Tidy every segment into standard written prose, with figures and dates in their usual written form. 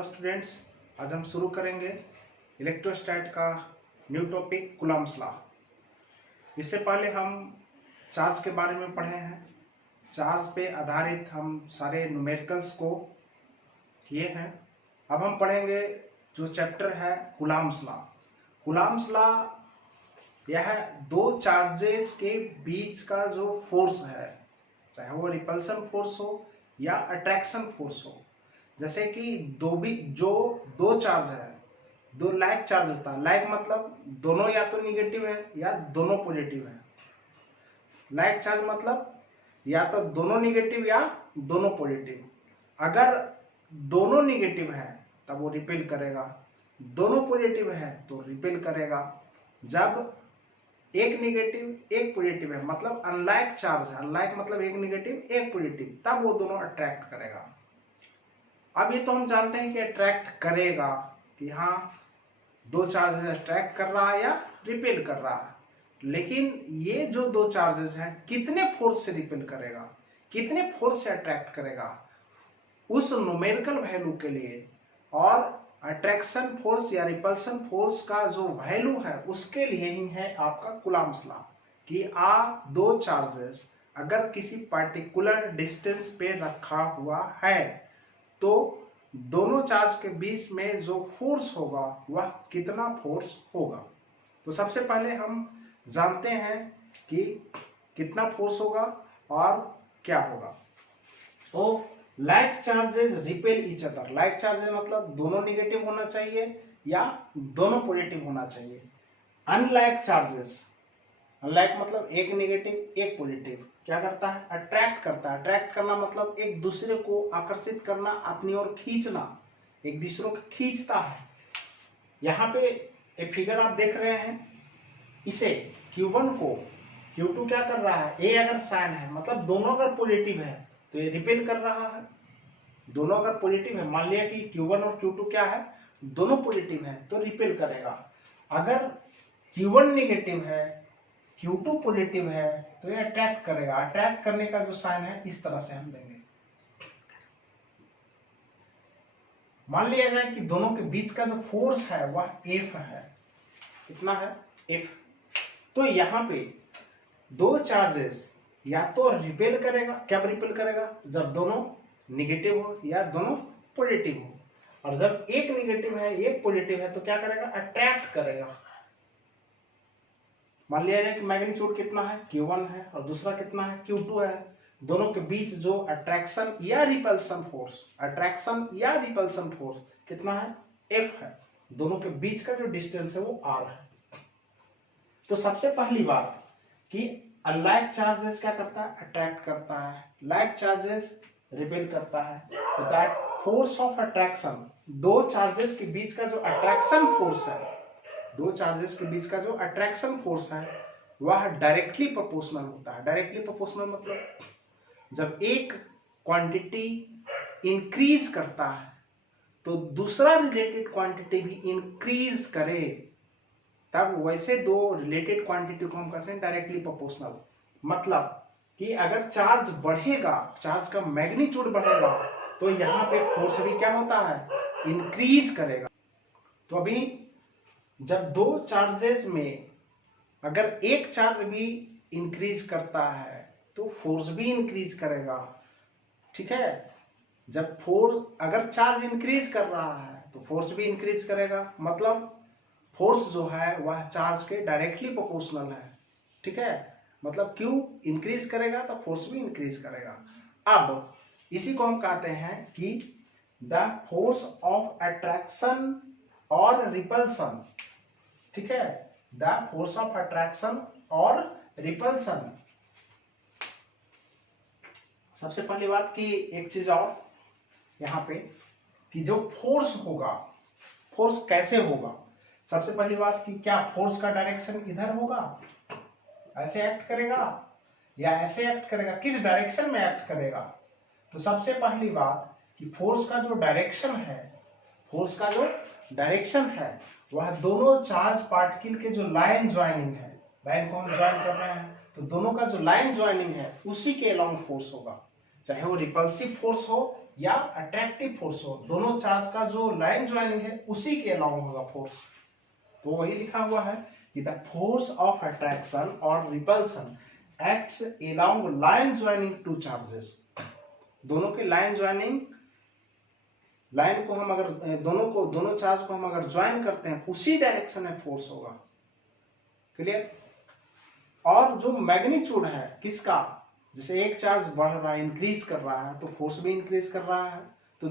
Hello students, आज हम शुरू करेंगे इलेक्ट्रोस्टैट का न्यू टॉपिक कूलम्ब्स लॉ। इससे पहले हम चार्ज के बारे में पढ़े हैं। चार्ज पे आधारित हम सारे न्यूमेरिकल्स को किए हैं। अब हम पढ़ेंगे जो चैप्टर है कूलम्ब्स लॉ। कूलम्ब्स लॉ यह दो चार्जेस के बीच का जो फोर्स है, चाहे वो रिपल्सन फोर्स हो या अट्रैक्शन फोर्स हो। जैसे कि दो चार्ज है, दो लाइक चार्ज होता है। लाइक मतलब दोनों या तो निगेटिव है या दोनों पॉजिटिव है। लाइक चार्ज मतलब या तो दोनों निगेटिव या दोनों पॉजिटिव। अगर दोनों निगेटिव है तब वो रिपेल करेगा, दोनों पॉजिटिव है तो रिपेल करेगा। जब एक निगेटिव एक पॉजिटिव है मतलब अनलाइक चार्ज है, अनलाइक मतलब एक निगेटिव एक पॉजिटिव, तब वो दोनों अट्रैक्ट करेगा। अब ये तो हम जानते हैं कि अट्रैक्ट करेगा, कि हाँ दो चार्जेस अट्रैक्ट कर रहा है या रिपेल कर रहा है। लेकिन ये जो दो चार्जेस हैं कितने फोर्स से रिपेल करेगा, कितने फोर्स से अट्रैक्ट करेगा, उस न्यूमेरिकल वैल्यू के लिए और अट्रैक्शन फोर्स या रिपल्सन फोर्स का जो वैल्यू है उसके लिए ही है आपका कूलम्ब्स लॉ। कि दो चार्जेस अगर किसी पर्टिकुलर डिस्टेंस पे रखा हुआ है तो दोनों चार्ज के बीच में जो फोर्स होगा वह कितना फोर्स होगा। तो सबसे पहले हम जानते हैं कि कितना फोर्स होगा और क्या होगा। तो like charges repel each other. Like charges मतलब दोनों निगेटिव होना चाहिए या दोनों पॉजिटिव होना चाहिए। अनलाइक चार्जेस, अनलाइक मतलब एक निगेटिव एक पॉजिटिव, क्या करता है, अट्रैक्ट करता है। अट्रैक्ट करना मतलब एक दूसरे को आकर्षित करना, अपनी ओर खींचना, एक दूसरे को खींचता है। यहाँ पे एक फिगर आप देख रहे हैं, इसे Q1 को Q2 क्या कर रहा है, ए अगर साइन है मतलब दोनों अगर पॉजिटिव है तो ये रिपेल कर रहा है। दोनों अगर पॉजिटिव है, मान लिया कि Q1 और Q2 क्या है, दोनों पॉजिटिव है तो रिपेल करेगा। अगर Q1 निगेटिव है Q2 पॉजिटिव है तो ये अट्रैक्ट करेगा। अट्रैक्ट करने का जो साइन है इस तरह से हम देंगे। मान लिया जाए कि दोनों के बीच का जो फोर्स है वह F है। कितना है, F। तो यहाँ पे दो चार्जेस या तो रिपेल करेगा, क्या रिपेल करेगा, जब दोनों निगेटिव हो या दोनों पॉजिटिव हो। और जब एक निगेटिव है एक पॉजिटिव है तो क्या करेगा, अट्रैक्ट करेगा। मान लिया जाए कि मैग्नीट्यूड कितना है, Q1 है और दूसरा कितना है, Q2 है। दोनों के बीच जो अट्रैक्शन या रिपल्सन फोर्स, अट्रैक्शन या रिपल्सन फोर्स कितना है, F है। दोनों के बीच का जो डिस्टेंस है वो R है। तो सबसे पहली बात कि अनलाइक चार्जेस क्या करता है, अट्रैक्ट करता है, लाइक चार्जेस रिपेल करता है। तो दैट फोर्स ऑफ अट्रैक्शन, दो चार्जेस के बीच का जो अट्रैक्शन फोर्स है, दो चार्जेस के बीच का जो अट्रैक्शन फोर्स है वह डायरेक्टली प्रोपोर्शनल होता है। डायरेक्टली प्रोपोर्शनल मतलब जब एक क्वांटिटी इंक्रीज करता है तो दूसरा रिलेटेड क्वांटिटी भी इंक्रीज करे, तब वैसे दो रिलेटेड क्वांटिटी को हम कहते हैं डायरेक्टली प्रोपोर्शनल। मतलब कि अगर चार्ज बढ़ेगा, चार्ज का मैग्नीट्यूड बढ़ेगा तो यहाँ पे फोर्स भी क्या होता है, इंक्रीज करेगा। तो अभी जब दो चार्जेस में अगर एक चार्ज भी इंक्रीज करता है तो फोर्स भी इंक्रीज करेगा। ठीक है, जब फोर्स, अगर चार्ज इंक्रीज कर रहा है तो फोर्स भी इंक्रीज करेगा। मतलब फोर्स जो है वह चार्ज के डायरेक्टली प्रोपोर्शनल है। ठीक है, मतलब Q इंक्रीज करेगा तो फोर्स भी इंक्रीज करेगा। अब इसी को हम कहते हैं कि द फोर्स ऑफ अट्रैक्शन और रिपल्सन। ठीक है, द फोर्स ऑफ अट्रैक्शन और रिपल्सन। सबसे पहली बात कि एक चीज और यहाँ पे कि जो फोर्स होगा, फोर्स कैसे होगा। सबसे पहली बात कि क्या फोर्स का डायरेक्शन इधर होगा, ऐसे एक्ट करेगा या ऐसे एक्ट करेगा, किस डायरेक्शन में एक्ट करेगा। तो सबसे पहली बात कि फोर्स का जो डायरेक्शन है, फोर्स का जो डायरेक्शन है वह दोनों चार्ज पार्टिकल के जो लाइन ज्वाइनिंग है, लाइन को हम ज्वाइन कर रहे हैं तो दोनों का जो लाइन ज्वाइनिंग है उसी के अलोंग फोर्स होगा। चाहे वो रिपल्सिव फोर्स हो या अट्रैक्टिव फोर्स हो, दोनों चार्ज का जो लाइन ज्वाइनिंग है उसी के अलाउंग होगा फोर्स। तो वही लिखा हुआ है कि द फोर्स ऑफ अट्रैक्शन और repulsion acts along line joining two charges. दोनों के लाइन ज्वाइनिंग, लाइन को हम अगर दोनों चार्ज को हम अगर ज्वाइन करते हैं उसी डायरेक्शन में फोर्स होगा। क्लियर? और जो मैग्नीट्यूड है किसका, जैसे एक चार्ज बढ़ रहा है, इंक्रीज कर रहा है, तो फोर्स भी इंक्रीज कर रहा है, तो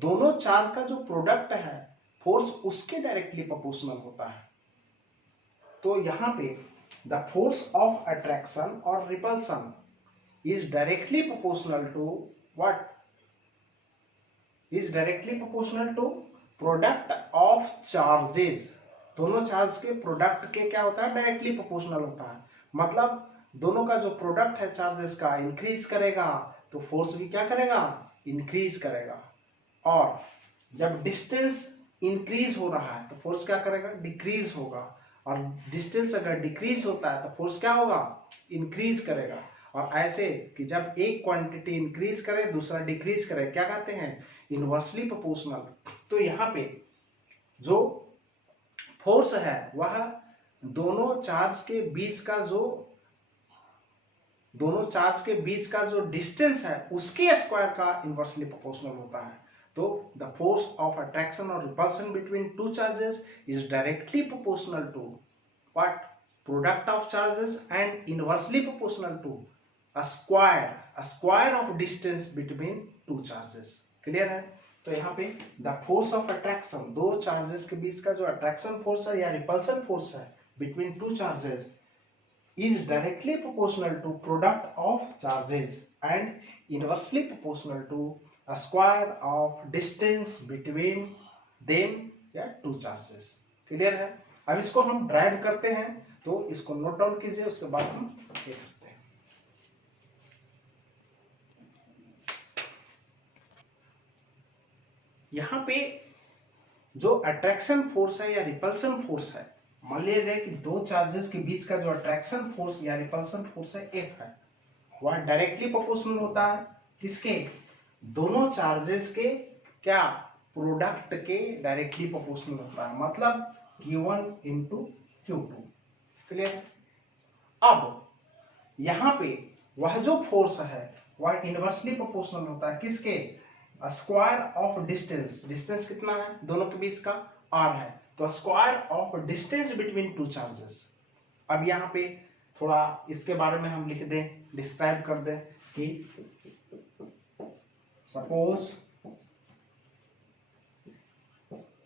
दोनों चार्ज का जो प्रोडक्ट है फोर्स उसके डायरेक्टली प्रोपोर्शनल होता है। तो यहाँ पे द फोर्स ऑफ अट्रैक्शन और repulsion is directly proportional to what, is directly proportional to product of charges. दोनों चार्ज के प्रोडक्ट के क्या होता है, डायरेक्टली प्रोपोर्शनल होता है। मतलब दोनों का जो प्रोडक्ट है चार्जेस का इंक्रीज करेगा तो फोर्स भी क्या करेगा, इंक्रीज करेगा। और जब डिस्टेंस इंक्रीज हो रहा है तो फोर्स क्या करेगा, डिक्रीज होगा। और डिस्टेंस अगर डिक्रीज होता है तो फोर्स क्या होगा, इंक्रीज करेगा। और ऐसे कि जब एक क्वांटिटी इंक्रीज करे दूसरा डिक्रीज करे, क्या कहते हैं, इनवर्सली प्रोपोर्शनल। तो यहाँ पे जो फोर्स है वह दोनों चार्ज के बीच का जो डिस्टेंस है उसके स्क्वायर का इनवर्सली प्रोपोर्शनल होता है। तो द फोर्स ऑफ अट्रैक्शन और repulsion between two charges is directly proportional to what, product of charges and inversely proportional to a square of distance between two charges। Clear है? तो यहाँ पे the force of attraction, दो charges के बीच का जो अट्रैक्शन फोर्स है या रिपल्सन फोर्स है between two charges is directly proportional to product of charges and inversely proportional to a square of distance between them या टू चार्जेस। क्लियर है? अब इसको हम ड्राइव करते हैं, तो इसको नोट डाउन कीजिए, उसके बाद हम ये करते हैं। यहाँ पे जो अट्रैक्शन फोर्स है या रिपल्सन फोर्स है, मान लिया जाए कि दो चार्जेस के बीच का जो अट्रैक्शन फोर्स या रिपल्सन फोर्स है F है, वह डायरेक्टली प्रोपोर्शनल होता है किसके, दोनों चार्जेस के क्या, प्रोडक्ट के डायरेक्टली प्रोपोर्शनल होता है। मतलब Q1 इंटू Q2। क्लियर? अब यहाँ पे वह जो फोर्स है वह इनवर्सली प्रोपोर्शनल होता है किसके, स्क्वायर ऑफ डिस्टेंस। डिस्टेंस कितना है दोनों के बीच का, r है, तो square of distance between two charges. अब यहाँ पे थोड़ा इसके बारे में हम लिख दें, डिस्क्राइब कर दें कि suppose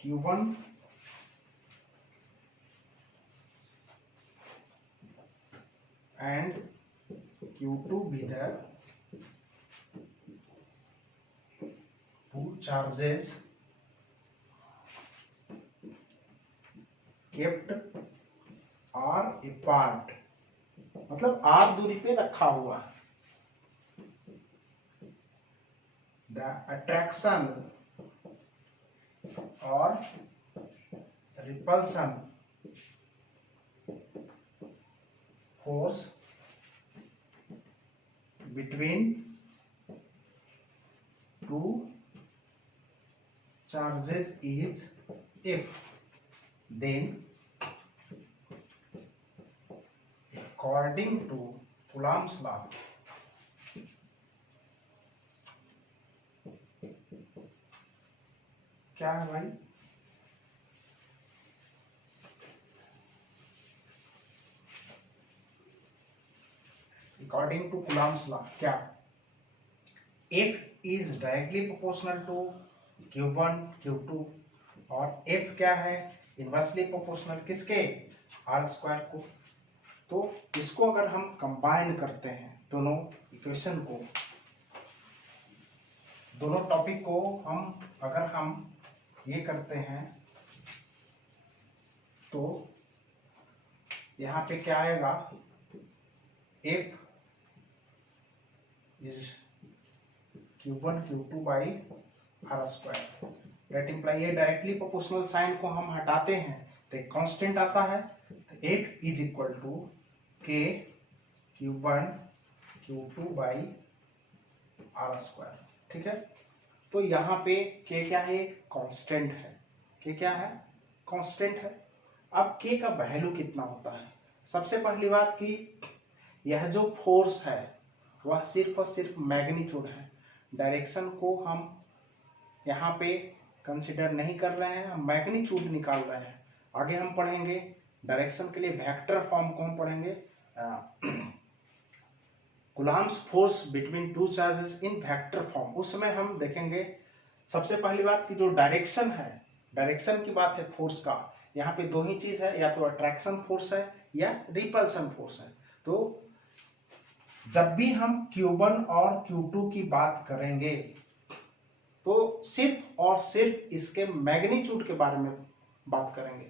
Q1 and Q2 be the two charges kept r apart, मतलब r दूरी पे रखा हुआ। द अट्रैक्शन और repulsion force between to charges is F, then according to Coulomb's law क्या है भाई, according to Coulomb's law क्या, F is directly proportional to Q1 Q2 और F क्या है, इनवर्सली प्रोपोर्शनल किसके, r स्क्वायर को। तो इसको अगर हम कंबाइन करते हैं, दोनों इक्वेशन को, दोनों टॉपिक को अगर हम ये करते हैं तो यहाँ पे क्या आएगा, F is Q1 Q2 by r square. That imply ये डायरेक्टली प्रोपोर्शनल साइन को हम हटाते हैं तो एक कांस्टेंट आता है, तो F is equal to K Q1 Q2 by r square. ठीक है? तो तो यहाँ पे के क्या है, कांस्टेंट है, के क्या है, कांस्टेंट है। अब के का वैल्यू कितना होता है, सबसे पहली बात कि यह जो फोर्स है वह सिर्फ और सिर्फ मैग्नीट्यूड है, डायरेक्शन को हम यहाँ पे कंसिडर नहीं कर रहे हैं, हम मैग्नीट्यूड निकाल रहे हैं। आगे हम पढ़ेंगे डायरेक्शन के लिए वेक्टर फॉर्म को हम पढ़ेंगे, Coulomb's force between two charges इन वेक्टर फॉर्म, उसमें हम देखेंगे सबसे पहली बात कि जो डायरेक्शन है, डायरेक्शन की बात है फोर्स का, यहाँ पे दो ही चीज है, या तो अट्रैक्शन फोर्स है या रिपल्सन फोर्स है। तो जब भी हम Q1 और Q2 की बात करेंगे तो सिर्फ और सिर्फ इसके मैग्नीट्यूड के बारे में बात करेंगे,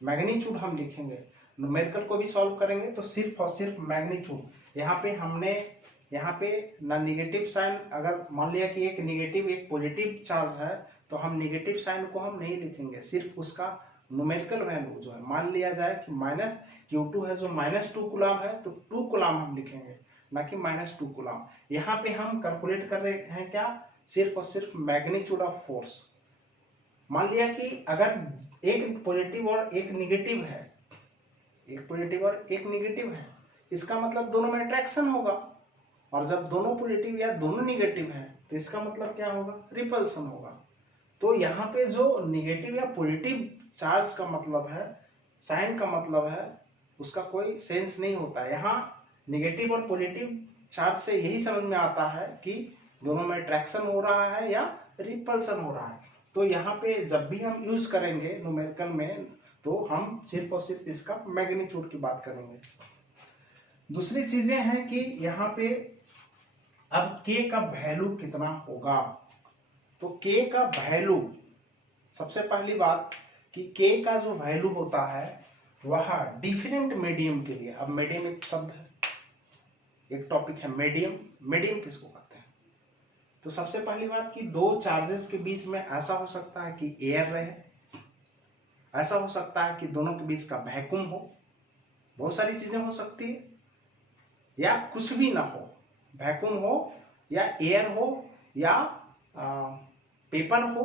मैग्नीट्यूड हम लिखेंगे, न्यूमेरिकल को भी सॉल्व करेंगे तो सिर्फ और सिर्फ मैग्नीट्यूड। यहाँ पे हमने यहाँ पे ना निगेटिव साइन, अगर मान लिया कि एक निगेटिव एक पॉजिटिव चार्ज है तो हम निगेटिव साइन को हम नहीं लिखेंगे, सिर्फ उसका न्यूमेरिकल वैल्यू जो है, मान लिया जाए कि माइनस Q2 है जो -2 कूलम है तो 2 कूलम हम लिखेंगे, ना कि -2 कूलम। यहाँ पे हम कैलकुलेट कर रहे हैं क्या, सिर्फ और सिर्फ मैग्नीट्यूड ऑफ फोर्स। मान लिया कि अगर एक पॉजिटिव और एक निगेटिव है, एक पॉजिटिव और एक निगेटिव है, इसका मतलब दोनों में अट्रैक्शन होगा, और जब दोनों पॉजिटिव या दोनों निगेटिव है तो इसका मतलब क्या होगा, रिपल्सन होगा। तो यहाँ पे जो निगेटिव या पॉजिटिव चार्ज का मतलब है, साइन का मतलब है, उसका कोई सेंस नहीं होता है। यहाँ निगेटिव और पॉजिटिव चार्ज से यही समझ में आता है कि दोनों में अट्रैक्शन हो रहा है या रिपल्सन हो रहा है। तो यहाँ पे जब भी हम यूज करेंगे न्यूमेरिकल में तो हम सिर्फ और सिर्फ इसका मैग्नीट्यूड की बात करेंगे। दूसरी चीजें हैं कि यहाँ पे अब के का वैल्यू कितना होगा, तो के का वैल्यू, सबसे पहली बात कि के का जो वैल्यू होता है वह डिफरेंट मीडियम के लिए, अब मीडियम एक शब्द है, एक टॉपिक है मीडियम, मीडियम किसको कहते हैं, तो सबसे पहली बात कि दो चार्जेस के बीच में ऐसा हो सकता है कि एयर रहे, ऐसा हो सकता है कि दोनों के बीच का वैक्यूम हो, बहुत सारी चीजें हो सकती है, या कुछ भी ना हो, वैक्यूम हो या एयर हो या पेपर हो,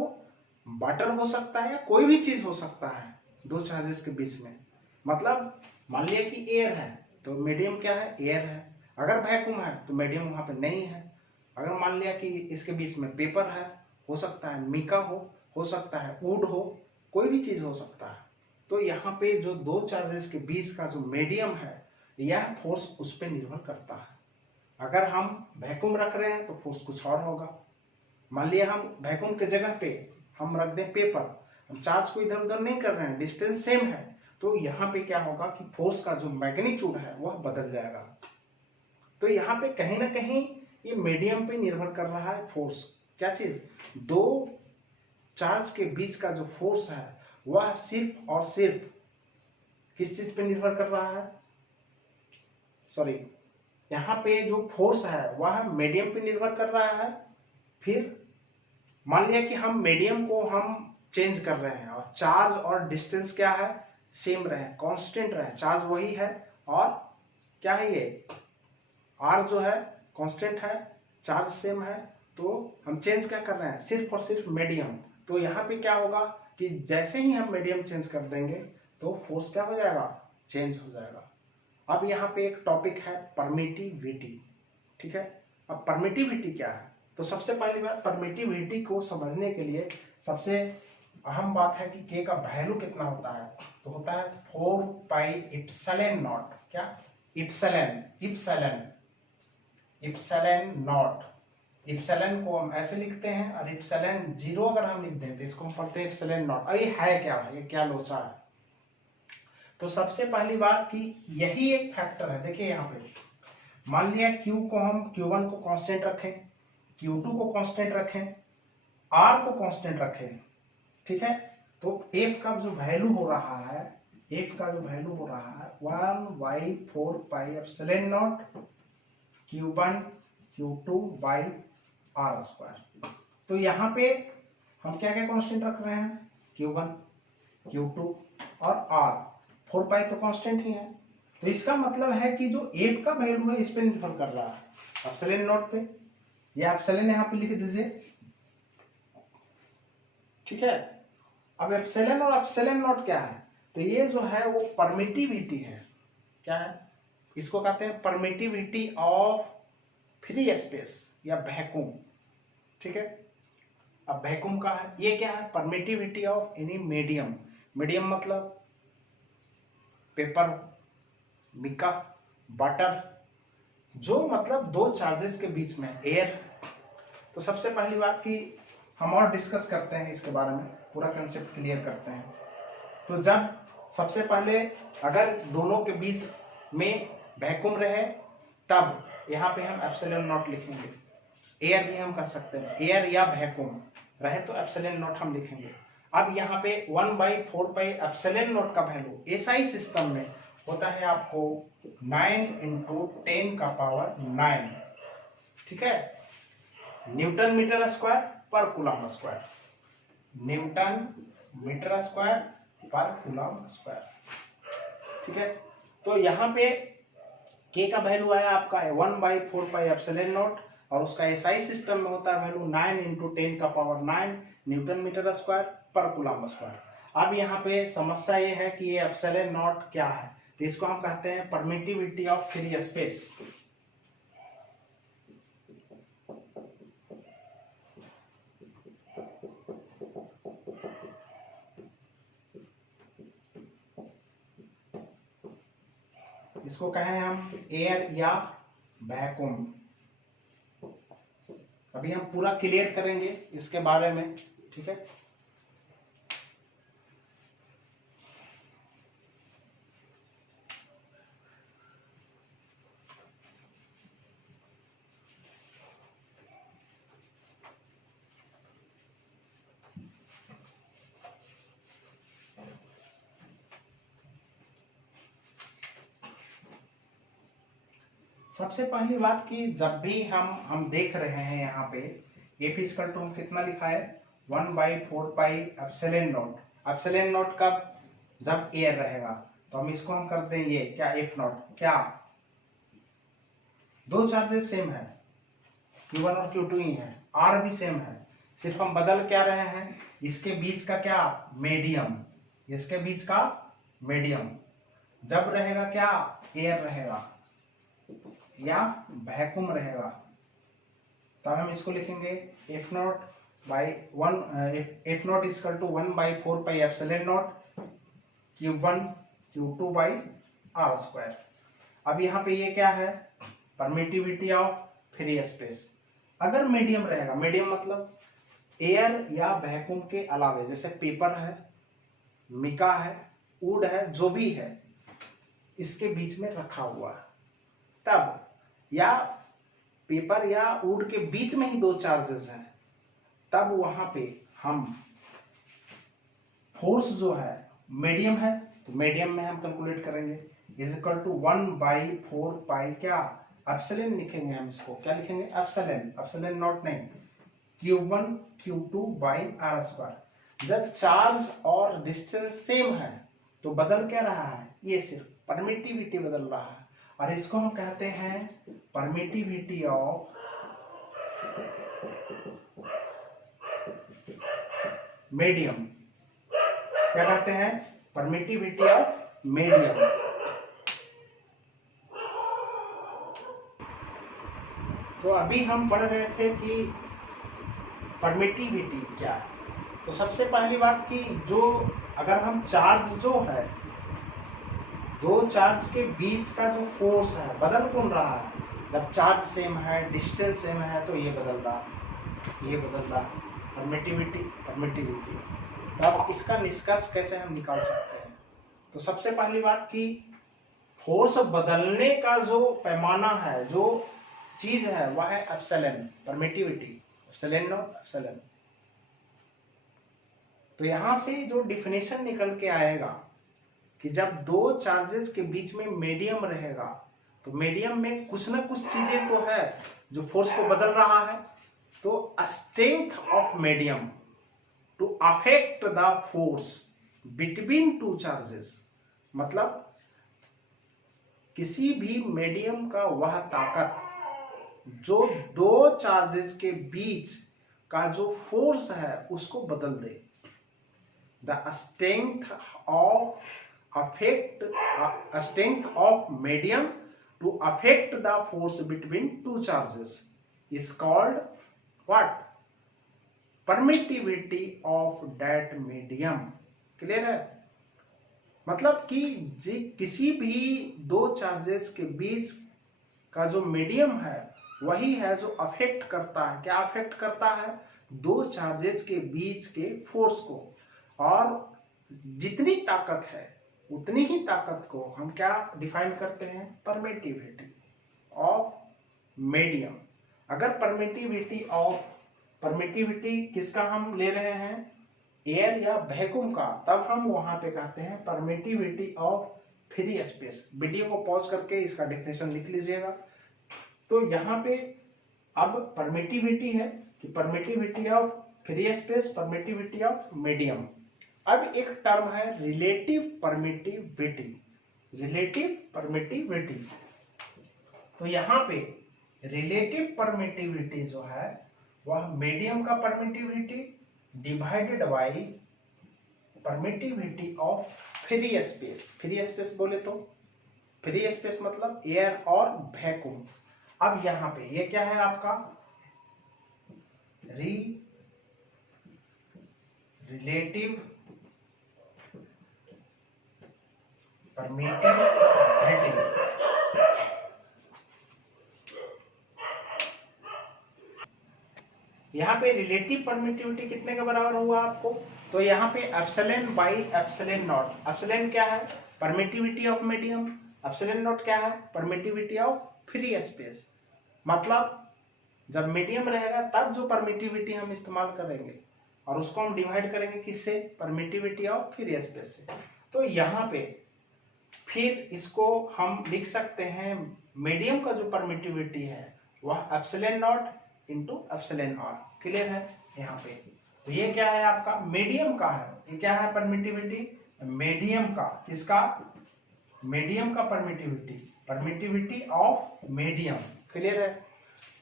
वाटर हो सकता है, या कोई भी चीज हो सकता है दो चार्जेस के बीच में। मतलब मान लिया कि एयर है तो मीडियम क्या है, एयर है। अगर वैक्यूम है तो मीडियम वहां पे नहीं है। अगर मान लिया कि इसके बीच में पेपर है, हो सकता है मिका हो सकता है वुड हो, कोई भी चीज हो सकता है। तो यहाँ पे जो दो चार्जेस के बीच का जो मीडियम है यह फोर्स उस पर निर्भर करता है। अगर हम वैक्यूम रख रहे हैं तो फोर्स कुछ और होगा। मान लिया हम वैक्यूम के जगह पे हम रख दें पेपर, हम चार्ज को इधर उधर नहीं कर रहे हैं, डिस्टेंस सेम है, तो यहाँ पे क्या होगा कि फोर्स का जो मैग्नीट्यूड है वह बदल जाएगा। तो यहाँ पे कहीं ना कहीं ये मीडियम पे निर्भर कर रहा है फोर्स। क्या चीज, दो चार्ज के बीच का जो फोर्स है वह सिर्फ और सिर्फ किस चीज पे निर्भर कर रहा है, सॉरी, यहाँ पे जो फोर्स है वह मीडियम पे निर्भर कर रहा है। फिर मान लिया कि हम मीडियम को हम चेंज कर रहे हैं और चार्ज और डिस्टेंस क्या है, सेम रहे, कांस्टेंट रहे, चार्ज वही है और क्या है ये आर जो है कांस्टेंट है, चार्ज सेम है, तो हम चेंज क्या कर रहे हैं, सिर्फ और सिर्फ मीडियम। तो यहाँ पे क्या होगा कि जैसे ही हम मीडियम चेंज कर देंगे तो फोर्स क्या हो जाएगा, चेंज हो जाएगा। अब यहाँ पे एक टॉपिक है परमिटिविटी, ठीक है। अब परमिटिविटी क्या है, तो सबसे पहली बात परमिटिविटी को समझने के लिए सबसे अहम बात है कि के का वैल्यू कितना होता है, तो होता है 4 पाई इप्सिलॉन नॉट, क्या, epsilon, epsilon, epsilon not. Epsilon को हम ऐसे लिखते हैं और इप्सिलॉन 0 अगर हम लिख दें तो इसको हम पढ़ते हैं इप्सिलॉन नॉट। और ये है क्या, ये क्या लोचा है, तो सबसे पहली बात कि यही एक फैक्टर है। देखिए यहाँ पे मान लिया Q को हम Q1 को कांस्टेंट रखें, Q2 को कांस्टेंट रखें, R को कांस्टेंट रखें, ठीक है, तो F का जो वैल्यू हो रहा है, F का जो वैल्यू हो रहा है 1/4 pi epsilon naught Q1 Q2 by R square. तो यहाँ पे हम क्या क्या कांस्टेंट रख रहे हैं, Q1 Q2 और R, 4 पाई तो कांस्टेंट ही है। तो इसका मतलब है कि जो F का वैल्यू है इस पे निर्भर कर रहा है एप्सिलॉन नॉट पे, या एप्सिलॉन यहाँ पे लिख दीजिए, ठीक है। अब एप्सिलॉन और एप्सिलॉन नॉट क्या है, तो ये जो है वो परमिटिविटी है। क्या है, इसको कहते हैं परमिटिविटी ऑफ फ्री स्पेस या वैक्यूम। ठीक है। अब वैक्यूम का है, ये क्या है, permittivity of any medium. Medium मतलब पेपर, मिका, वाटर, जो मतलब दो चार्जेस के बीच में, एयर। तो सबसे पहली बात की हम और डिस्कस करते हैं इसके बारे में, पूरा कंसेप्ट क्लियर करते हैं। तो जब सबसे पहले अगर दोनों के बीच में वैक्यूम रहे तब यहाँ पे हम एप्सिलॉन नॉट लिखेंगे। एयर भी हम कह सकते हैं, एयर या वैक्यूम रहे तो एप्सिलॉन नॉट हम लिखेंगे। अब यहाँ पे 1/4 एप्सिलॉन नॉट का वैल्यू एसआई सिस्टम में होता है आपको 9 × 10⁻⁹। ठीक है, न्यूटन मीटर स्क्वायर पर coulomb square, newton metre square पर कूलम स्क्वायर। ठीक है, तो यहाँ पे के का वैल्यू आया आपका है 1/4 एप्सिलॉन नॉट और उसका एसआई सिस्टम में होता है वैल्यू 9 × 10⁻⁹ न्यूटन मीटर स्क्वायर पर कूलम स्क्वायर। अब यहाँ पे समस्या ये है कि ये एप्सिलॉन नॉट क्या है, तो इसको हम कहते हैं परमिटिविटी ऑफ फ्री स्पेस। इसको कहें हम एयर या वैक्यूम। अभी हम पूरा क्लियर करेंगे इसके बारे में। ठीक है, सबसे पहली बात कि जब भी हम देख रहे हैं यहाँ पे एफ इक्वल टू कितना लिखा है 1/4 एप्सिलॉन नॉट। एप्सिलॉन नॉट कब, जब एयर रहेगा, तो हम इसको हम कर देंगे क्या एफ नॉट। क्या, दो चार्जेस सेम है, Q1 और Q2 ही है, R भी सेम है, सिर्फ हम बदल क्या रहे हैं, इसके बीच का क्या मीडियम, इसके बीच का मीडियम जब रहेगा क्या एयर रहेगा या वैक्यूम रहेगा, तब हम इसको लिखेंगे F naught by 1 equal to 1/4 epsilon naught Q1 Q2/R²। अब यहाँ पे ये क्या है, परमिटिविटी ऑफ फ्री स्पेस। अगर मीडियम रहेगा, मीडियम मतलब एयर या वैक्यूम के अलावे, जैसे पेपर है, मिका है, वुड है, जो भी है इसके बीच में रखा हुआ है, तब या पेपर या वुड के बीच में ही दो चार्जेस हैं, तब वहां पे हम फोर्स जो है मीडियम है तो मीडियम में हम कैलकुलेट करेंगे इज इक्वल टू 1/4 क्या एप्सिलॉन लिखेंगे हम इसको, क्या लिखेंगे एप्सिलॉन, एप्सिलॉन नॉट नहीं, Q1 Q2/R²। जब चार्ज और डिस्टेंस सेम है तो बदल क्या रहा है, ये सिर्फ परमिटिविटी बदल रहा है, और इसको हम कहते हैं परमिटिविटी ऑफ मीडियम। क्या कहते हैं, परमिटिविटी ऑफ मीडियम। तो अभी हम पढ़ रहे थे कि परमिटिविटी क्या है। तो सबसे पहली बात कि जो अगर हम चार्ज जो है, दो चार्ज के बीच का जो फोर्स है बदल कौन रहा है, जब चार्ज सेम है, डिस्टेंस सेम है, तो ये बदल रहा है, ये बदल रहा है, परमिटिविटी परमिटिविटी। तो अब इसका निष्कर्ष कैसे हम निकाल सकते हैं, तो सबसे पहली बात कि फोर्स बदलने का जो पैमाना है, जो चीज है, वह है epsilon, permittivity, epsilon not epsilon. तो यहां से जो डिफिनेशन निकल के आएगा कि जब दो चार्जेस के बीच में मीडियम रहेगा तो मीडियम में कुछ ना कुछ चीजें तो है जो फोर्स को बदल रहा है, तो strength of medium to affect the force between two charges, मतलब किसी भी मीडियम का वह ताकत जो दो चार्जेस के बीच का जो फोर्स है उसको बदल दे। The strength of medium to affect the force between two charges is called what? Permittivity of that medium. Clear है? मतलब कि किसी भी दो चार्जेस के बीच का जो मीडियम है वही है जो अफेक्ट करता है। क्या अफेक्ट करता है? दो चार्जेस के बीच के फोर्स को। और जितनी ताकत है उतनी ही ताकत को हम क्या डिफाइन करते हैं? Permittivity of medium. अगर परमिटिविटी किसका हम ले रहे हैं? एयर या वैक्यूम का, तब हम वहां पे कहते हैं permittivity of free space. Video को पॉज करके इसका डेफिनेशन लिख लीजिएगा। तो यहाँ पे अब परमिटिविटी है कि permittivity of free space, permittivity of medium. अब एक टर्म है रिलेटिव परमिटिविटी। रिलेटिव परमिटिविटी, तो यहाँ पे रिलेटिव परमिटिविटी जो है वह मीडियम का permittivity divided by permittivity of free space. Free space बोले तो फ्री स्पेस मतलब एयर और वैक्यूम। अब यहाँ पे ये क्या है आपका? Relative permittivity. यहाँ पे रिलेटिव परमिटिविटी कितने के बराबर हुआ आपको? तो यहाँ पे epsilon by epsilon not. Epsilon क्या है? Permittivity of medium. Epsilon not क्या है? Permittivity of free space. मतलब जब मीडियम रहेगा तब जो परमिटिविटी हम इस्तेमाल करेंगे और उसको हम डिवाइड करेंगे किससे? परमिटिविटी ऑफ फ्री स्पेस से। तो यहाँ पे फिर इसको हम लिख सकते हैं मीडियम का जो परमिटिविटी है वह epsilon naught into epsilon R. Clear है यहाँ पे? तो ये क्या है आपका? मीडियम का है। ये क्या है? परमिटिविटी मीडियम का। किसका? मीडियम का permittivity, permittivity of medium. Clear है?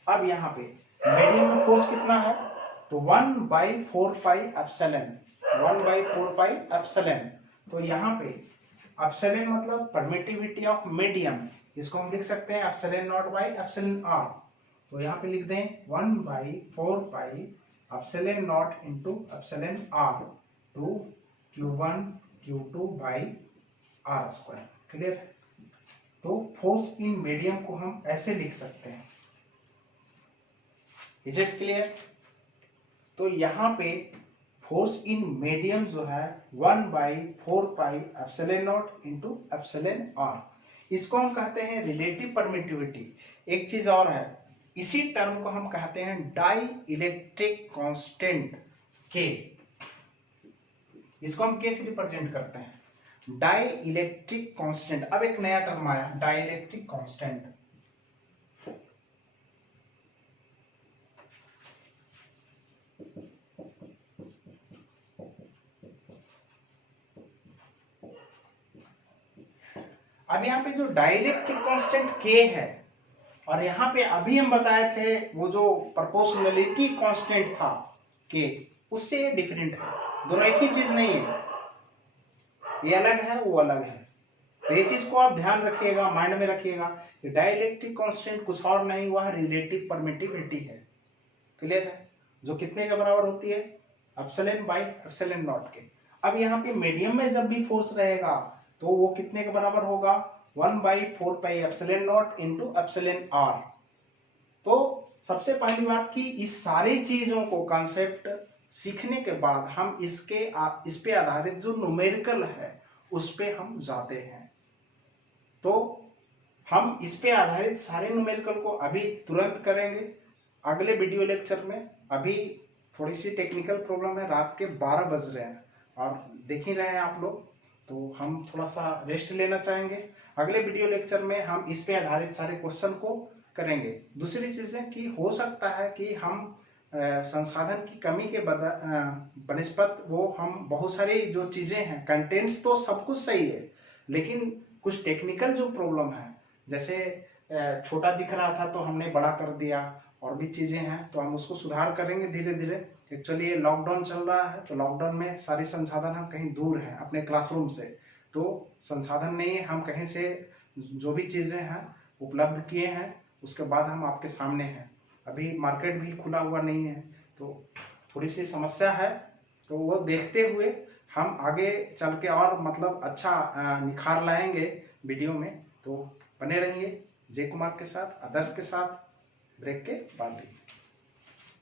अब यहाँ पे मीडियम में फोर्स कितना है? तो 1/4 पाई एप्सिलॉन, 1/4 पाई एप्सिलॉन। तो यहाँ पे एप्सिलॉन मतलब परमिटिविटी ऑफ मीडियम, इसको हम लिख सकते हैं epsilon naught by epsilon R. तो यहाँ पे लिख दें 1/4 pi epsilon naught into epsilon R to Q1 Q2 by R square. Clear? तो फोर्स इन मीडियम को हम ऐसे लिख सकते हैं। Is it clear? तो यहाँ पे फोर्स इन मीडियम जो है 1/4 pi epsilon naught into epsilon R, इसको हम कहते हैं रिलेटिव परमिटिविटी। एक चीज और है, इसी टर्म को हम कहते हैं डाई इलेक्ट्रिक कांस्टेंट के। इसको हम कैसे रिप्रेजेंट करते हैं? Dielectric constant. अब एक नया टर्म आया, डाई इलेक्ट्रिक कांस्टेंट। अब यहाँ पे जो डाइलेक्ट्रिक कांस्टेंट के है और यहाँ पे अभी हम बताए थे वो जो प्रोपोर्शनलिटी कांस्टेंट था के, उससे डिफरेंट है। दोनों एक ही चीज नहीं है, ये अलग है वो अलग है। तो ये चीज को आप ध्यान रखिएगा, माइंड में रखिएगा कि डाइलेक्ट्रिक कांस्टेंट कुछ और नहीं, वह रिलेटिव परमिटिविटी है। क्लियर है? जो कितने के बराबर होती है? एप्सिलॉन बाई एप्सिलॉन नॉट के। अब यहाँ पे मीडियम में जब भी फोर्स रहेगा तो वो कितने के बराबर होगा? 1/4 pi epsilon naught into epsilon R. तो सबसे पहली बात कि इस सारी चीजों को कॉन्सेप्ट सीखने के बाद हम इस पे आधारित जो न्यूमेरिकल है उस पे हम जाते हैं। तो हम इस पे आधारित सारे न्यूमेरिकल को अभी तुरंत करेंगे अगले वीडियो लेक्चर में। अभी थोड़ी सी टेक्निकल प्रॉब्लम है, रात के 12 बज रहे हैं और देख ही रहे हैं आप लोग, तो हम थोड़ा सा रेस्ट लेना चाहेंगे। अगले वीडियो लेक्चर में हम इस पे आधारित सारे क्वेश्चन को करेंगे। दूसरी चीजें कि हो सकता है कि हम संसाधन की कमी के बनस्पत वो हम बहुत सारी जो चीजें हैं, कंटेंट्स तो सब कुछ सही है, लेकिन कुछ टेक्निकल जो प्रॉब्लम है, जैसे छोटा दिख रहा था तो हमने बड़ा कर दिया, और भी चीजें हैं तो हम उसको सुधार करेंगे धीरे धीरे। एक्चुअली ये लॉकडाउन चल रहा है, तो लॉकडाउन में सारे संसाधन हम कहीं दूर हैं अपने क्लासरूम से, तो संसाधन नहीं है, हम कहीं से जो भी चीज़ें हैं उपलब्ध किए हैं, उसके बाद हम आपके सामने हैं। अभी मार्केट भी खुला हुआ नहीं है, तो थोड़ी सी समस्या है, तो वो देखते हुए हम आगे चल के और मतलब अच्छा निखार लाएंगे वीडियो में। तो बने रहिए जय कुमार के साथ, आदर्श के साथ। ब्रेक के बाद भी।